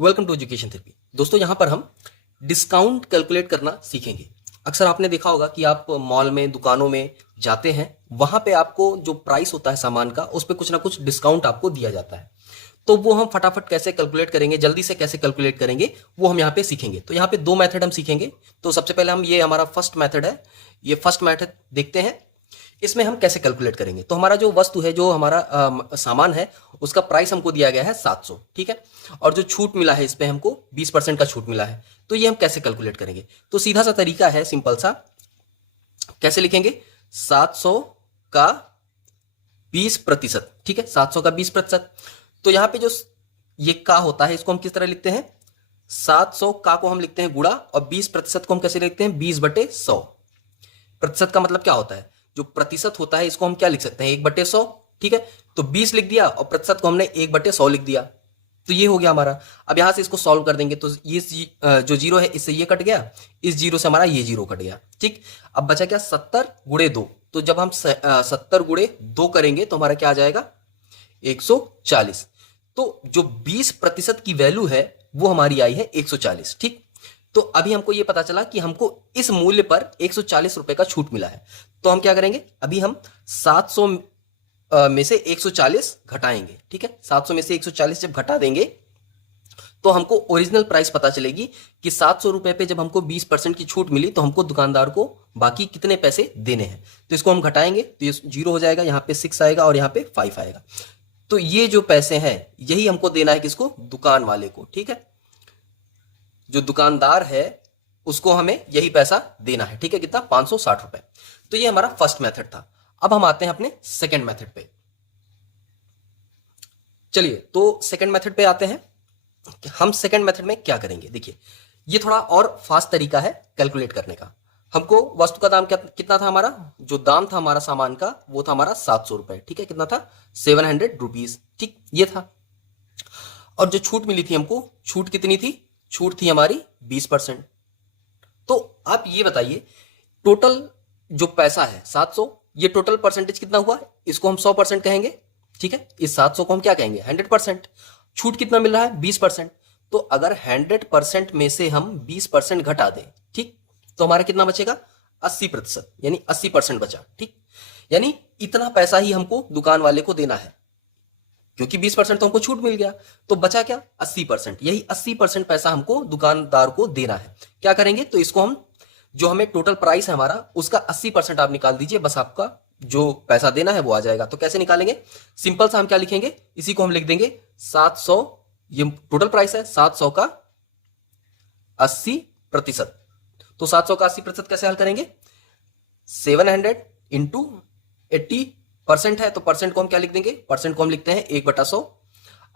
Welcome to education therapy. दोस्तों यहाँ पर हम डिस्काउंट कैलकुलेट करना सीखेंगे। अक्सर आपने देखा होगा कि आप मॉल में दुकानों में जाते हैं, वहां पे आपको जो प्राइस होता है सामान का उस पर कुछ ना कुछ डिस्काउंट आपको दिया जाता है। तो वो हम फटाफट कैसे कैलकुलेट करेंगे, जल्दी से कैसे कैलकुलेट करेंगे, वो हम यहाँ पे सीखेंगे। तो यहाँ पे दो मेथड हम सीखेंगे। तो सबसे पहले हम ये हमारा फर्स्ट मेथड है, ये फर्स्ट मेथड देखते हैं। इसमें हम कैसे कैलकुलेट करेंगे। तो हमारा जो वस्तु है, जो हमारा सामान है, उसका प्राइस हमको दिया गया है 700, ठीक है। और जो छूट मिला है इस पे हमको 20% का छूट मिला है। तो ये हम कैसे कैलकुलेट करेंगे। तो सीधा सा तरीका है, सिंपल सा। कैसे लिखेंगे, 700 का 20%, ठीक है। 700 का 20%। तो यहाँ पे जो ये का होता है, इसको हम किस तरह लिखते हैं, 700 का को हम लिखते हैं गुणा, और 20% को हम कैसे लिखते हैं, 20/100। प्रतिशत का मतलब क्या होता है, जो प्रतिशत होता है इसको हम क्या लिख सकते हैं, 1/100, ठीक है। तो 20 लिख दिया और प्रतिशत को हमने 1/100 लिख दिया। तो ये हो गया हमारा। अब यहां से इसको सॉल्व कर देंगे तो ये जो जीरो है इससे ये कट गया, इस जीरो से हमारा ये जीरो कट गया, ठीक। अब बचा क्या, 70 × 2। तो जब हम 70 × 2 करेंगे तो हमारा क्या आ जाएगा, 140। तो जो 20% की वैल्यू है वो हमारी आई है 140, ठीक। तो अभी हमको ये पता चला कि हमको इस मूल्य पर 140 रुपए का छूट मिला है। तो हम क्या करेंगे, अभी हम 700 में से 140 घटाएंगे, ठीक है। 700 में से 140 जब घटा देंगे तो हमको ओरिजिनल प्राइस पता चलेगी कि 700 रुपए पे जब हमको 20% की छूट मिली तो हमको दुकानदार को बाकी कितने पैसे देने हैं। तो इसको हम घटाएंगे तो ये 0 हो जाएगा, यहाँ पे 6 आएगा और यहाँ पे 5 आएगा। तो ये जो पैसे हैं यही हमको देना है किसको, दुकान वाले को, ठीक है। जो दुकानदार है उसको हमें यही पैसा देना है, ठीक है। कितना, 560 रुपए। तो ये हमारा फर्स्ट मेथड था। अब हम आते हैं अपने सेकंड मेथड पे। चलिए, तो सेकंड मेथड पे आते हैं। हम सेकंड मेथड में क्या करेंगे, देखिए ये थोड़ा और फास्ट तरीका है कैलकुलेट करने का। हमको वस्तु का दाम कितना था, हमारा जो दाम था हमारा सामान का वो था हमारा 700 रुपए, ठीक है। कितना था, 700 रुपीज, ठीक, ये था। और जो छूट मिली थी हमको, छूट कितनी थी, छूट थी हमारी 20%। तो आप ये बताइए, टोटल जो पैसा है 700, ये टोटल परसेंटेज कितना हुआ, इसको हम 100% कहेंगे, ठीक है। इस 700 को हम क्या कहेंगे, 100%। छूट कितना मिल रहा है, 20%। तो अगर 100% में से हम 20% घटा दें, ठीक, तो हमारा कितना बचेगा, 80%, यानी 80% बचा, ठीक। यानी इतना पैसा ही हमको दुकान वाले को देना है, क्योंकि 20% तो हमको छूट मिल गया। तो बचा क्या, 80%। यही 80% पैसा हमको दुकानदार को देना है। क्या करेंगे, तो इसको हम, जो हमें टोटल प्राइस है हमारा, उसका 80% आप निकाल दीजिए, बस आपका जो पैसा देना है वो आ जाएगा। तो कैसे निकालेंगे, सिंपल सा हम क्या लिखेंगे, इसी को हम लिख देंगे 700, ये टोटल प्राइस है, 700 का 80%। तो 700 का 80% कैसे हल करेंगे, 700 इंटू 80% है, तो परसेंट को हम क्या लिख देंगे, परसेंट को हम लिखते हैं 1/100।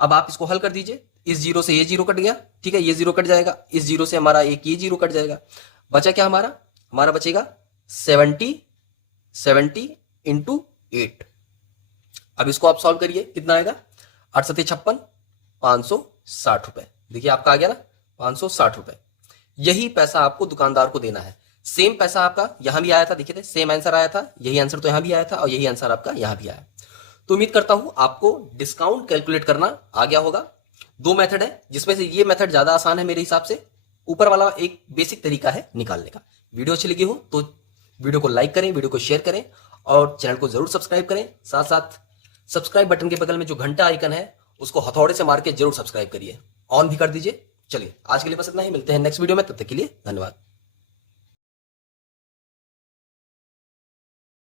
अब आप इसको हल कर दीजिए, इस जीरो से ये जीरो कट गया, ठीक है, ये जीरो कट जाएगा, इस जीरो से हमारा एक ये जीरो कट जाएगा। बचा क्या हमारा बचेगा 70 इंटू 8। अब इसको आप सॉल्व करिए, कितना आएगा, 8 7 56, 560 रुपए। देखिए आपका आ गया ना, 560 रुपए। यही पैसा आपको दुकानदार को देना है। सेम पैसा आपका यहां भी आया था, देखिए सेम आंसर आया था, यही आंसर तो यहां भी आया था और यही आंसर आपका यहां भी आया। तो उम्मीद करता हूं आपको डिस्काउंट कैलकुलेट करना आ गया होगा। दो मेथड है, जिसमें से ये मेथड ज्यादा आसान है मेरे हिसाब से। ऊपर वाला एक बेसिक तरीका है निकालने का। वीडियो अच्छी लगी हो तो वीडियो को लाइक करें, वीडियो को शेयर करें और चैनल को जरूर सब्सक्राइब करें। साथ साथ सब्सक्राइब बटन के बगल में जो घंटा आइकन है उसको हथौड़े से मार के जरूर सब्सक्राइब करिए, ऑन भी कर दीजिए। चलिए आज के लिए बस इतना ही, मिलते हैं नेक्स्ट वीडियो में, तब तक के लिए धन्यवाद।